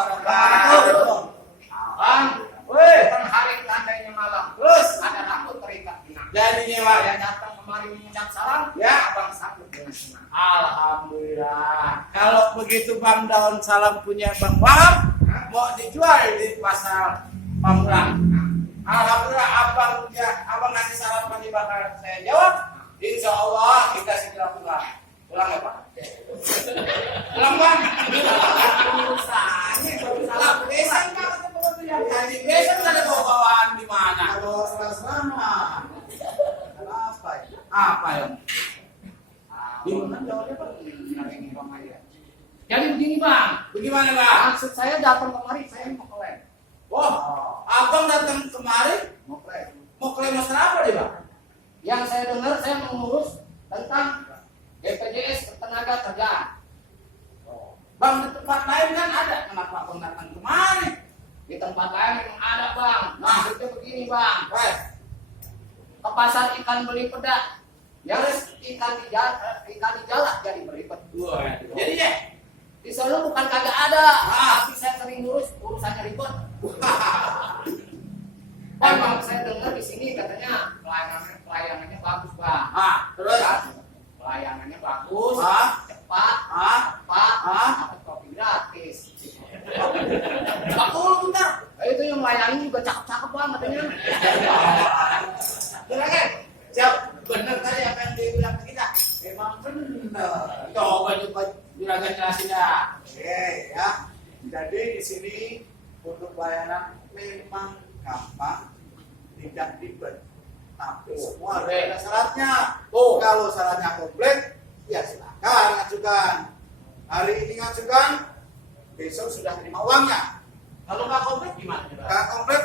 wabarakatuh. Bang, Weh, kan hari tandanya malam. terus Ada rambut terikat pinang. jadinya Pak. Saya datang kemari mengucap salam. Ya. Abang sambut dengan senang. Alhamdulillah. Kalau begitu Bang Daun salam punya Bang Wahab mau dijual di pasar Pamulang. Alhamdulillah abang ngasih salam tadi bakal saya jawab. Insya Allah kita segera pulang. Pulang ya Pak. Pulang Bang. Salam. Besan Pak. Jadi besan ada bawaan di mana? Kalau serah-serah apa ya? Apa ya? Gimana jawabnya Pak? Jadi begini Bang. Bagaimana Bang? Maksud saya datang kemari saya mau klaim. Wah, abang datang kemari Mau play? mau klaim masalah apa deh Bang? Yang saya dengar saya mengurus tentang BPJS Ketenaga Kerjaan. Bang di tempat lain kan ada, kenapa abang datang kemari? Di tempat lain memang ada Bang. Maksudnya begini Bang. Weh, Ke pasar ikan beli peda. Yang ikan di jalan jadi berlipat. jadi deh. Di sana bukan kagak ada, tapi saya sering ngurus urusannya ribet. Bang, saya dengar di sini katanya pelayanannya bagus Bang. Terus, Pelayanannya bagus, Ah. cepat, tepat, Ah. dapat kopi gratis. bakul bentar. Itu yang melayani juga cakep-cakep Bang katanya. Juragan, siap bener tadi apa yang dia bilang ke kita? Emang benar. Coba Juragan jelasin dah. Oke ya. Jadi di sini untuk pelayanan memang gampang, tidak ribet. Tapi semua ada syaratnya. Kalau syaratnya komplit, ya silakan ajukan. Hari ini ngajukan, besok sudah terima uangnya. Kalau nggak komplit gimana? Kalau komplit,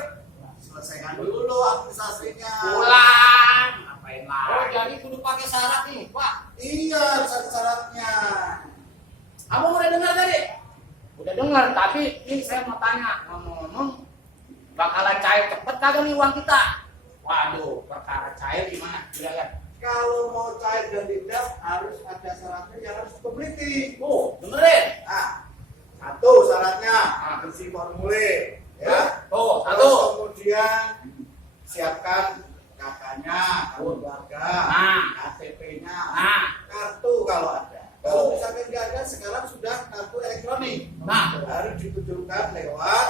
selesaikan dulu administrasinya. Pulang, ngapain Oh, lagi? jadi kudu pakai syarat nih, Pak. Iya, syarat-syaratnya. Abang udah dengar tadi? Udah dengar, tapi ini saya mau tanya, ngomong-ngomong, bakalan cair cepet kagak nih uang kita? Waduh, perkara cair gimana? Juragan. Kalau mau cair dan tidak harus ada syaratnya yang harus complete. Dengerin. Satu syaratnya isi formulir, ya. Satu. Terus kemudian siapkan kakaknya, keluarga, Nah. KTP-nya, Nah. kartu kalau ada. Kalau misalkan nggak ada, sekarang sudah kartu elektronik. Nah. Harus ditunjukkan lewat.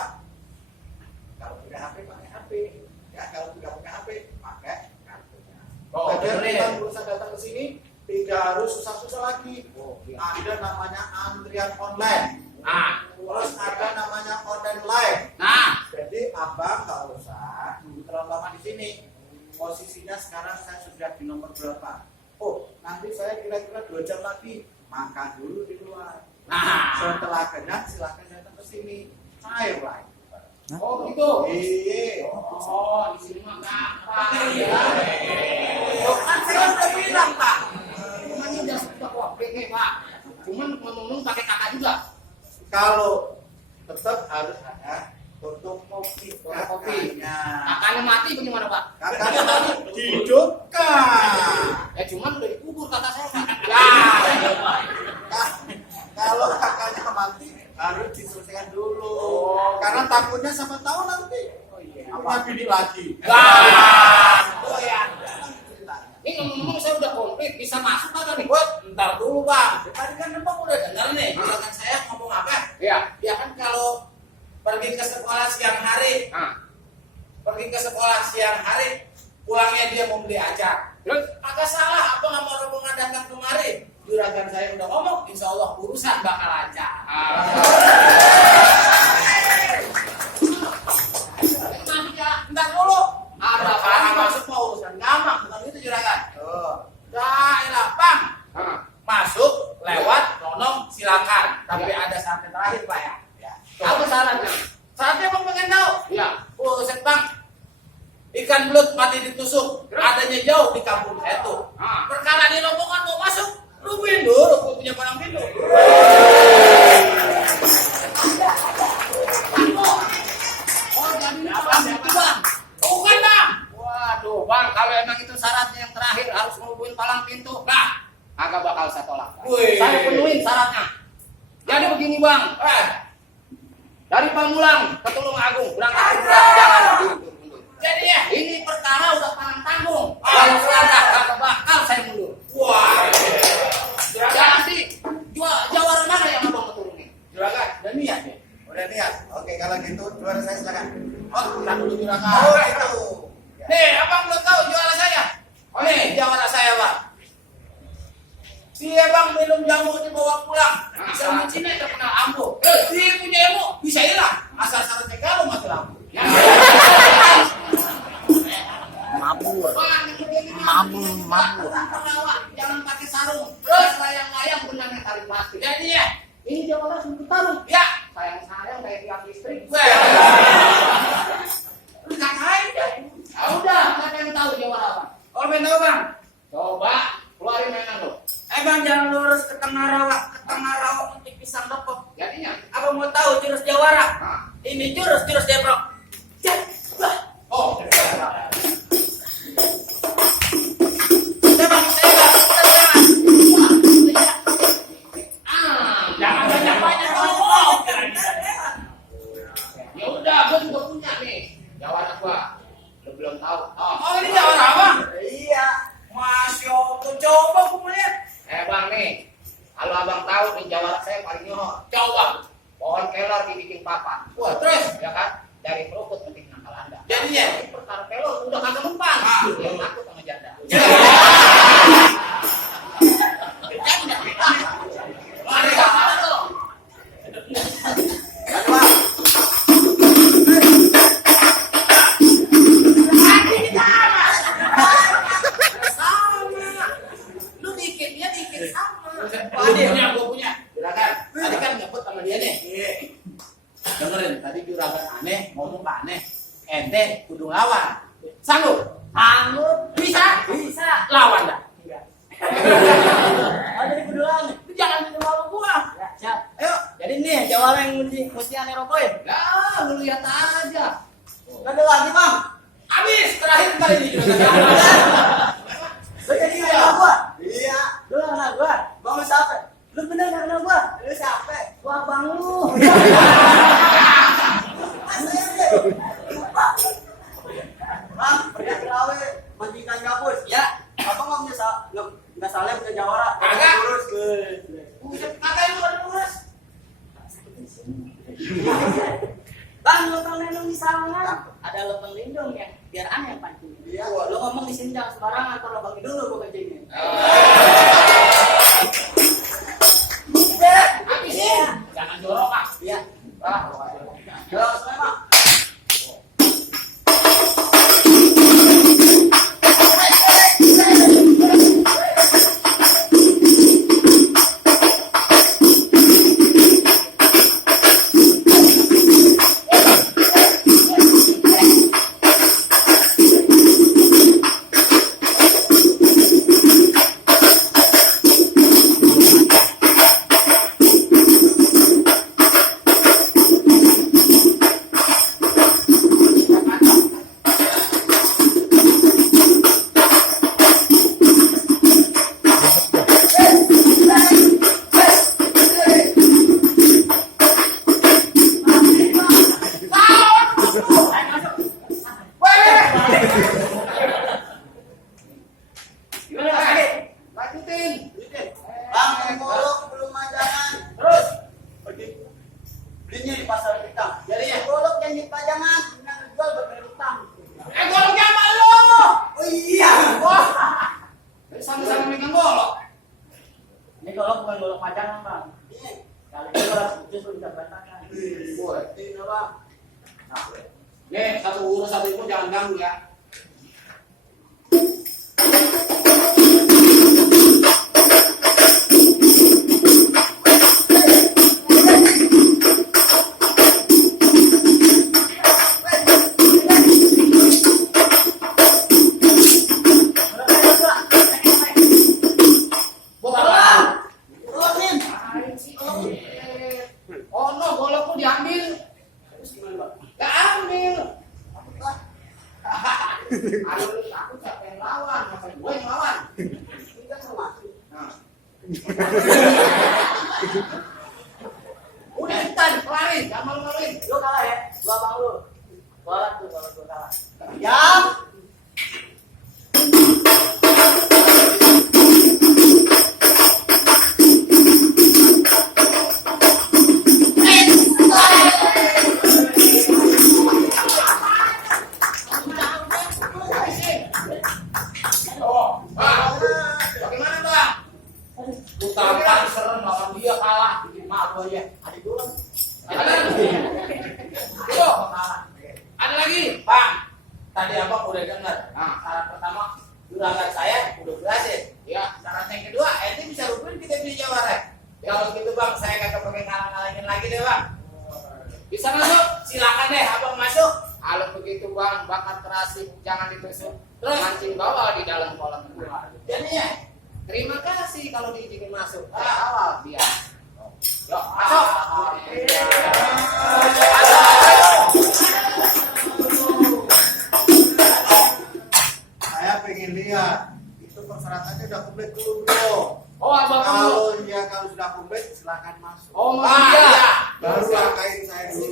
Kalau punya HP pakai HP, ya. Kalau tidak punya HP pakai kartunya. Agar kita berusaha datang ke sini tidak harus susah-susah lagi. Ada namanya antrian online. Terus ada namanya online live. Jadi abang nggak usah nunggu terlalu lama di sini. Posisinya sekarang saya sudah di nomor berapa? Oh, nanti saya kira-kira 2 jam lagi makan dulu di luar. Setelah kenyang silahkan datang ke sini. Cair lagi. Oh, gitu. Iya. Oh, di sini mah gampang. Kan saya udah bilang, Pak. Namanya udah sudah kopi nih, Pak. Cuman ngomong pakai kakak juga. Kalau tetap harus ada untuk kopi kakaknya. Kakaknya mati bagaimana, Pak? Kakaknya tadi hidupkan. Ya cuman udah dikubur kakak saya, Pak. Kalau kakaknya mati harus diselesaikan dulu. Karena takutnya siapa tahu nanti punya bini lagi. Ini ngomong-ngomong saya udah komplit, bisa masuk kagak nih? Ntar dulu, Bang. Tadi kan Abang udah dengar nih. Juragan saya ngomong apa? Iya. Dia kan kalau pergi ke sekolah siang hari, pulangnya dia mau beli acar. Terus? Agak salah, apa nggak mau rombongan datang kemari? Juragan saya udah ngomong, insya Allah urusan bakal lancar. Ntar dulu. Ada apa? Kalau masuk mau urusan gampang, bukan gitu Juragan. Tuh. Daerah Bang. Masuk lewat nonong silakan. Tapi ada syarat terakhir Pak ya. Apa syaratnya? Saatnya Bang pengen tahu. Iya. Buset Bang. Ikan belut mati ditusuk. Adanya jauh di kampung saya tuh. Perkara di rombongan mau masuk, rubuhin dulu punya barang pintu. Oh, jadi apa itu, Bang? Bukan Bang. Waduh, Bang, kalau emang itu syaratnya yang terakhir harus ngerubuhin palang pintu. Nah, agak bakal saya tolak. Wih. Saya penuhin syaratnya. Jadi begini, Bang. Dari Pamulang, ke Tulung Agung, berangkat ke Pulang, jangan mundur. Jadi ya, Ini perkara udah tangan tanggung. Kalau selangkah kagak bakal saya mundur. wah. Jadi jawara mana yang abang mau turunin? Juragan, udah niat ya? Udah niat. Oke, kalau gitu juara saya silakan. Oh, tak dulu juragan. Oh, itu. Nih, abang belum tahu juara saya. Oh, nih juara saya, Bang. Dia bang minum jamu dibawa pulang. Sama Cina itu kenal ambo. Dia punya ilmu bisa hilang. Asal syaratnya kalau mati lampu. Mabur. Mabur. Jangan pakai sarung. Terus layang-layang benangnya tarik plastik. Jadi ya, Ini jawara sudah taruh. ya. Sayang-sayang kayak tiang listrik. Katahin deh. Udah, nggak ada yang tahu jawara apa. Kalau pengen tahu bang, Coba keluarin mainan lo. bang jangan lurus ke tengah rawa untuk pisang depok. Jadinya, Abang mau tahu jurus jawara? nah. Ini jurus debrok. Oh, jangan banyak-banyak ngomong. Ya udah, gua juga punya nih. Jawara gua. Lu belum tahu. Oh ini jawara bang? Iya. Masya Allah, coba aku melihat. Bang nih. Kalau abang tahu nih jawara saya paling nyohor. Coba. Pohon kelor dibikin papan. Wah terus, Ya kan? Dari kerupuk penting nakal Anda. jadinya. Ini perkara kelor udah kagak mempan. Dia takut sama janda. Mari mana tuh? Sama. Lu dikitnya dikit sama. Gua punya. Juragan, tadi kan nyebut sama dia nih. Dengerin, tadi juragan aneh, ngomong ke aneh. Ente kudu lawan. Sanggup? Sanggup, Bisa? bisa. Lawan dah. Enggak. Oh, jadi kebetulan. Lu jangan minum sama gua. Ya, siap. Ayo. Jadi nih jawara yang mesti aneh rokokin. Lah, lu lihat aja. Gak ada lagi bang. Habis terakhir kali ini juragan. Lu jadi nggak kenal gua. Iya. Lu nggak kenal gua. Bang lu siapa? Lu bener nggak kenal gua. Lu siapa? Gua abang lu. Bang, pergi ke lawe, majikan gabus. Ya. Abang nggak punya nggak salah punya jawara. Kagak. Terus Buset, kata lu ada urus. Bang, lu tau nenung di sana. Ada lubang lindung ya. Biar aneh pancing. Iya. Lu ngomong di sini jangan sembarangan. Kalau bagi dulu gua kencingin. Habisin. Jangan jorok ah. Iya. Terus memang. Gimana lagi? Lanjutin. Bang, yang golok belum majangan. Terus. Pergi. Belinya di pasar kita. Jadi ya. Golok janji pajangan, yang jual berbeda utang. Goloknya sama lu. Oh iya. Wah. Sama-sama megang golok. Ini golok bukan golok pajangan bang. Ini. Kali ini golok justru bisa berantakan. Ini bang. Nih, satu urus satu itu jangan ganggu ya. Oh no, golokku diambil. Gak ambil. Aduh, lu takut siapa yang lawan? Masa gue yang lawan? Ini kan termasuk. Nah. Udah, kita kelarin, jangan malu-maluin. Lu kalah Ya. Oh, Bang. Bagaimana, Bang? Utapan serem lawan dia kalah, bikin malu aja. Adik dulu. Ada lagi. Tuh. Ada lagi, Bang, tadi abang udah dengar. Nah. Syarat pertama, juragan saya udah berhasil. Ya. Syarat yang kedua, ente bisa rubuhin kita di Jawa Barat. Kalau gitu bang, saya kagak pakai ngalang-ngalangin lagi deh bang. Bisa masuk? Silakan deh, abang masuk. Kalau begitu, Bang, bakat terasi jangan ditusuk. Terus mancing bawah di dalam kolam renang. Jadinya, Terima kasih kalau diizinin masuk. Ah. Awal dia. Yuk, masuk. Saya pengen lihat. Itu persyaratannya udah komplit dulu belum? Oh, abang kamu. Kalau sudah komplit silakan masuk. Oh, mau Ah, dia. iya. Baru langkahin saya dulu.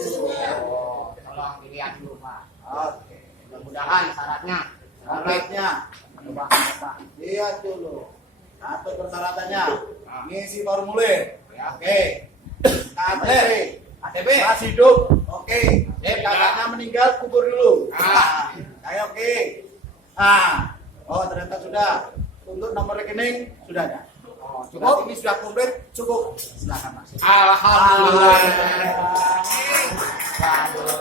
Oh, tolong dilihat dulu, Pak. Oke. Mudah-mudahan syaratnya. Syaratnya Coba, Pak. lihat dulu. Satu persyaratannya Ah. ngisi formulir. Ya. Oke. KTP ATP. masih hidup. Oke. Sip, Kakaknya meninggal kubur dulu. Ah. Saya oke. Ah. Oh ternyata sudah. Untuk nomor rekening sudah ada. Oh, Cukup. cukup. Ini sudah komplit. Cukup. Silakan masuk. Alhamdulillah. Alhamdulillah. Bagus.